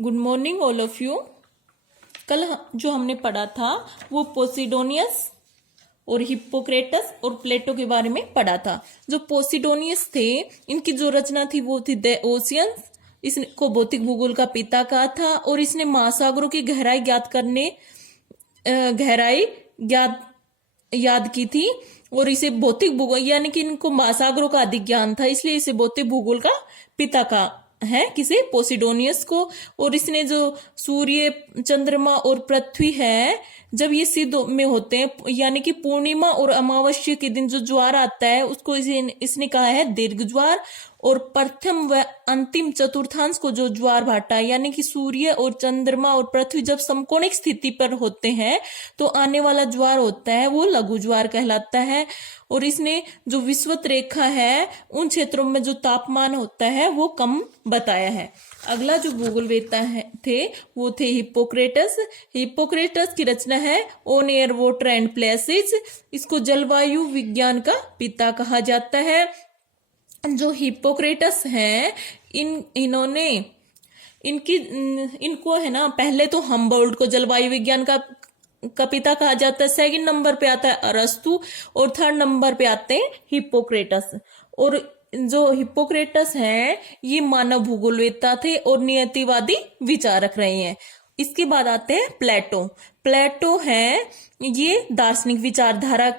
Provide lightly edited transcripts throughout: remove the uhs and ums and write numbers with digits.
Good morning all of you. कल जो हमने पढ़ा था वो पोसिडोनियस और हिप्पोक्रेटस और प्लेटो के बारे में पढ़ा था। जो पोसिडोनियस थे, इनकी जो रचना थी वो थी द ओशियंस। इसको भौतिक भूगोल का पिता कहा था और इसने महासागरों की गहराई ज्ञात याद की थी और इसे भौतिक भूगोल यानी कि इनको महासागरों का अधिक ज्ञान था, इसलिए इसे भौतिक भूगोल का पिता का है किसे, पोसिडोनियस को। और इसने जो सूर्य, चंद्रमा और पृथ्वी है, जब ये सिद्ध में होते हैं यानी कि पूर्णिमा और अमावस्या के दिन जो ज्वार आता है उसको इसने कहा है दीर्घ ज्वार। और प्रथम व अंतिम चतुर्थांश को जो ज्वार भाटा है यानी कि सूर्य और चंद्रमा और पृथ्वी जब समकोणिक स्थिति पर होते हैं तो आने वाला ज्वार होता है वो लघु ज्वार कहलाता है। और इसने जो विषुवत रेखा है उन क्षेत्रों में जो तापमान होता है वो कम बताया है। अगला जो भूगोलवेत्ता थे वो थे हिप्पोक्रेटस। हिप्पोक्रेटस की रचना है on air water and places. इसको जलवायु विज्ञान का पिता कहा जाता है। जो हिप्पोक्रेटस हैं इनको है ना, पहले तो हम्बोल्ट को जलवायु विज्ञान का पिता कहा जाता है, सेकंड नंबर पे आता है अरस्तु और थर्ड नंबर पे आते हैं हिप्पोक्रेटस। और जो हिप्पोक्रेटस हैं ये मानव भूगोलवेत्ता थे और नियतिवादी विचारक रहे हैं। इसके बाद आते हैं प्लेटो। प्लेटो हैं ये दार्शनिक विचारधारा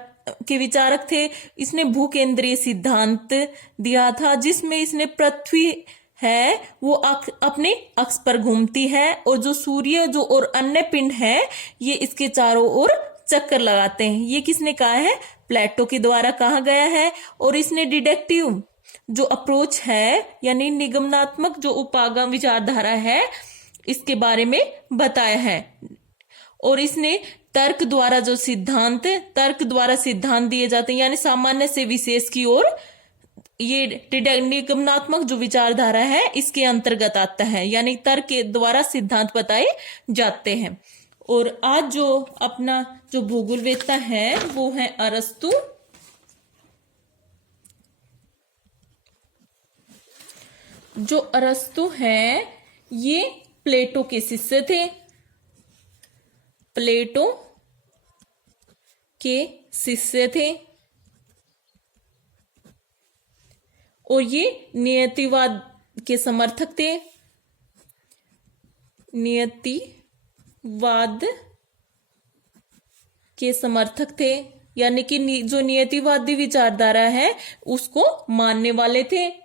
के विचारक थे। इसने भूकेंद्रीय सिद्धांत दिया था जिसमें इसने पृथ्वी है वो अपने अक्ष पर घूमती है और जो सूर्य जो और अन्य पिंड है ये इसके चारों ओर चक्कर लगाते हैं। ये किसने कहा है? प्लेटो के द्वारा कहा गया है। और इसने डिडक्टिव जो अप्रोच है यानी निगमनात्मक जो उपागम विचारधारा है इसके बारे में बताया है। और इसने तर्क द्वारा सिद्धांत दिए जाते हैं यानी सामान्य से विशेष की ओर, ये निगमनात्मक जो विचारधारा है इसके अंतर्गत आता है यानी तर्क के द्वारा सिद्धांत बताए जाते हैं। और आज जो अपना जो भूगोलवेत्ता है वो है अरस्तु। जो अरस्तु है ये प्लेटो के शिष्य थे। प्लेटो के शिष्य थे और ये नियतिवाद के समर्थक थे। नियतिवाद के समर्थक थे यानी कि जो नियतिवादी विचारधारा है उसको मानने वाले थे।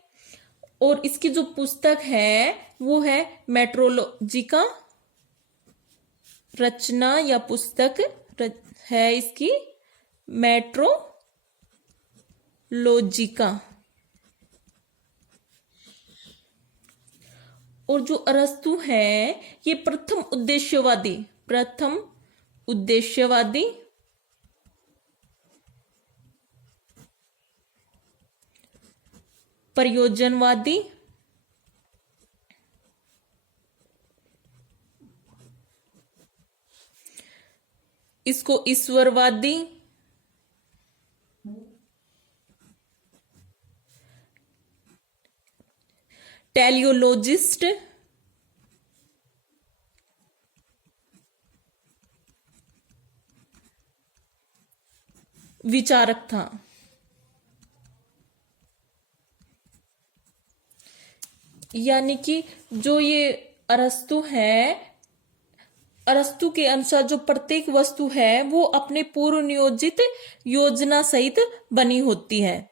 और इसकी जो पुस्तक है वो है मेट्रोलॉजिका। रचना या पुस्तक है इसकी मेट्रोलॉजिका। और जो अरस्तु है ये प्रथम उद्देश्यवादी प्रयोजनवादी इसको ईश्वरवादी टेलियोलॉजिस्ट विचारक था। यानी कि जो ये अरस्तु है, अरस्तु के अनुसार जो प्रत्येक वस्तु है वो अपने पूर्व नियोजित योजना सहित बनी होती है।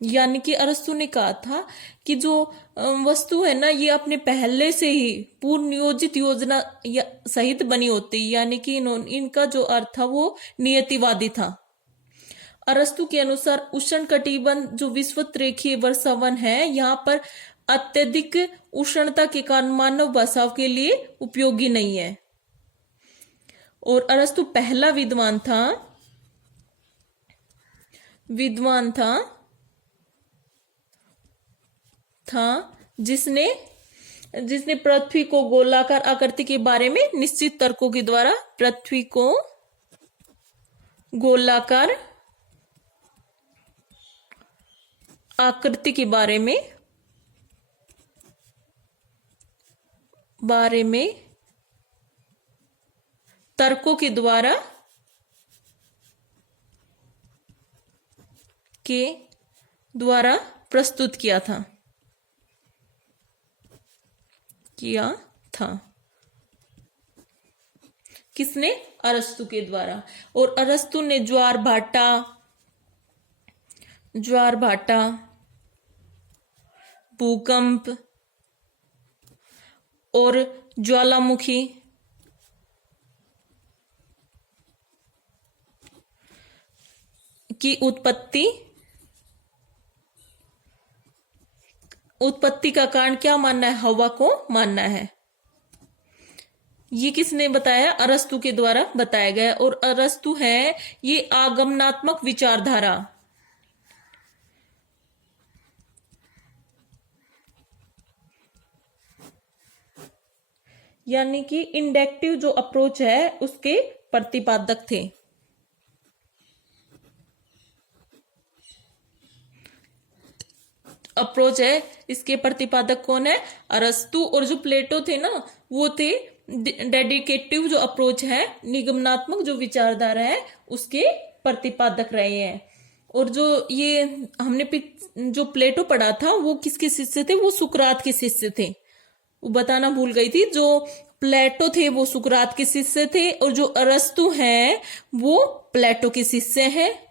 यानी कि अरस्तु ने कहा था कि जो वस्तु है ना ये अपने पहले से ही पूर्व नियोजित योजना सहित बनी होती है। यानी कि इनका जो अर्थ था वो नियतिवादी था। अरस्तु के अनुसार उष्णकटिबंध जो विषुवत रेखीय वर्षावन है यहाँ पर अत्यधिक उष्णता के कारण मानव बसाव के लिए उपयोगी नहीं है। और अरस्तु पहला विद्वान था जिसने पृथ्वी को गोलाकार आकृति के बारे में निश्चित तर्कों के द्वारा पृथ्वी को गोलाकार आकृति के बारे में बारे में तर्कों के द्वारा प्रस्तुत किया था किसने? अरस्तु के द्वारा। और अरस्तु ने ज्वार भाटा, भूकंप और ज्वालामुखी की उत्पत्ति का कारण क्या मानना है? हवा को मानना है। ये किसने बताया? अरस्तु के द्वारा बताया गया। और अरस्तु है ये आगमनात्मक विचारधारा, यानी कि इंडक्टिव जो अप्रोच है उसके प्रतिपादक थे। अप्रोच है इसके प्रतिपादक कौन है? अरस्तु। और जो प्लेटो थे ना, वो थे डेडिकेटिव जो अप्रोच है, निगमनात्मक जो विचारधारा है, उसके प्रतिपादक रहे हैं। और जो ये हमने जो प्लेटो पढ़ा था वो किसके शिष्य थे? वो सुकरात के शिष्य थे। वो बताना भूल गई थी। जो प्लेटो थे वो सुकरात के शिष्य थे और जो अरस्तु हैं वो प्लेटो के शिष्य हैं।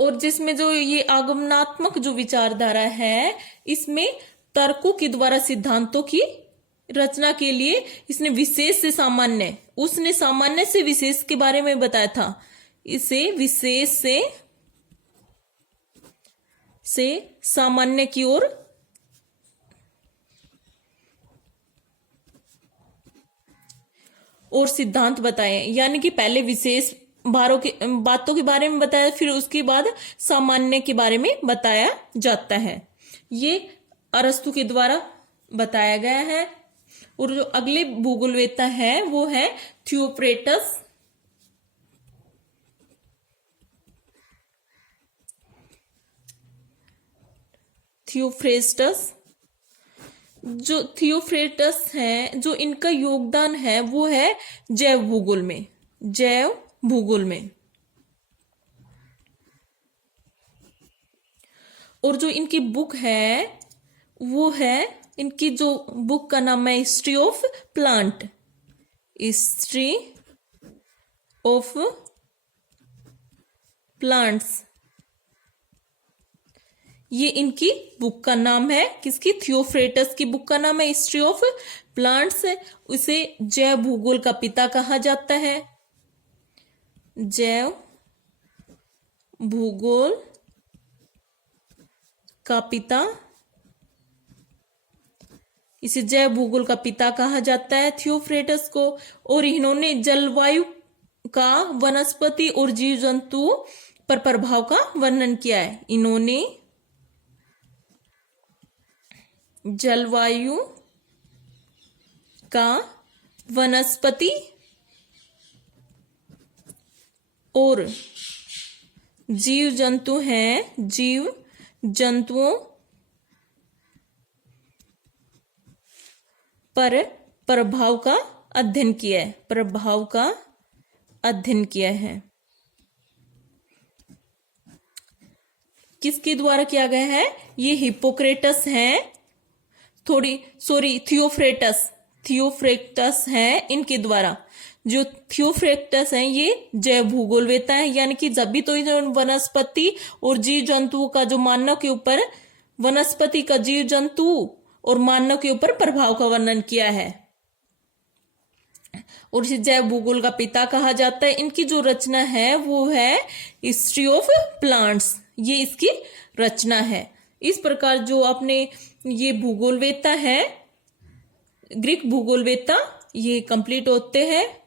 और जिसमें जो ये आगमनात्मक जो विचारधारा है, इसमें तर्कों के द्वारा सिद्धांतों की रचना के लिए इसने विशेष से सामान्य, उसने सामान्य से विशेष के बारे में बताया था। इसे विशेष से सामान्य की ओर और सिद्धांत बताए। यानी कि पहले विशेष बातों के बारे में बताया, फिर उसके बाद सामान्य के बारे में बताया जाता है। ये अरस्तु के द्वारा बताया गया है। और जो अगले भूगोलवेत्ता है वो है थियोफ्रेस्टस। जो थियोफ्रेस्टस है, जो इनका योगदान है वो है जैव भूगोल में। और जो इनकी बुक है वो है, इनकी जो बुक का नाम है हिस्ट्री ऑफ प्लांट्स। ये इनकी बुक का नाम है। किसकी? थियोफ्रेस्टस की बुक का नाम है हिस्ट्री ऑफ प्लांट्स। उसे जैव भूगोल का पिता कहा जाता है। जैव भूगोल का पिता, इसे जैव भूगोल का पिता कहा जाता है थियोफ्रेस्टस को। और इन्होंने जलवायु का वनस्पति और जीव जंतु पर प्रभाव का वर्णन किया है। इन्होंने जलवायु का वनस्पति और जीव जंतुओं पर प्रभाव का अध्ययन किया है। किसके द्वारा किया गया है? ये हिप्पोक्रेटस है, थियोफ्रेस्टस है इनके द्वारा। जो थियोफ्रेस्टस है ये जैव भूगोलवेत्ता है। यानी कि जब भी तो वनस्पति और जीव जंतुओं का जो मानव के ऊपर, वनस्पति का, जीव जंतु और मानव के ऊपर प्रभाव का वर्णन किया है। और इसे जैव भूगोल का पिता कहा जाता है। इनकी जो रचना है वो है हिस्ट्री ऑफ प्लांट्स, ये इसकी रचना है। इस प्रकार जो अपने ये भूगोलवेत्ता है, ग्रीक भूगोलवेत्ता, ये कंप्लीट होते हैं।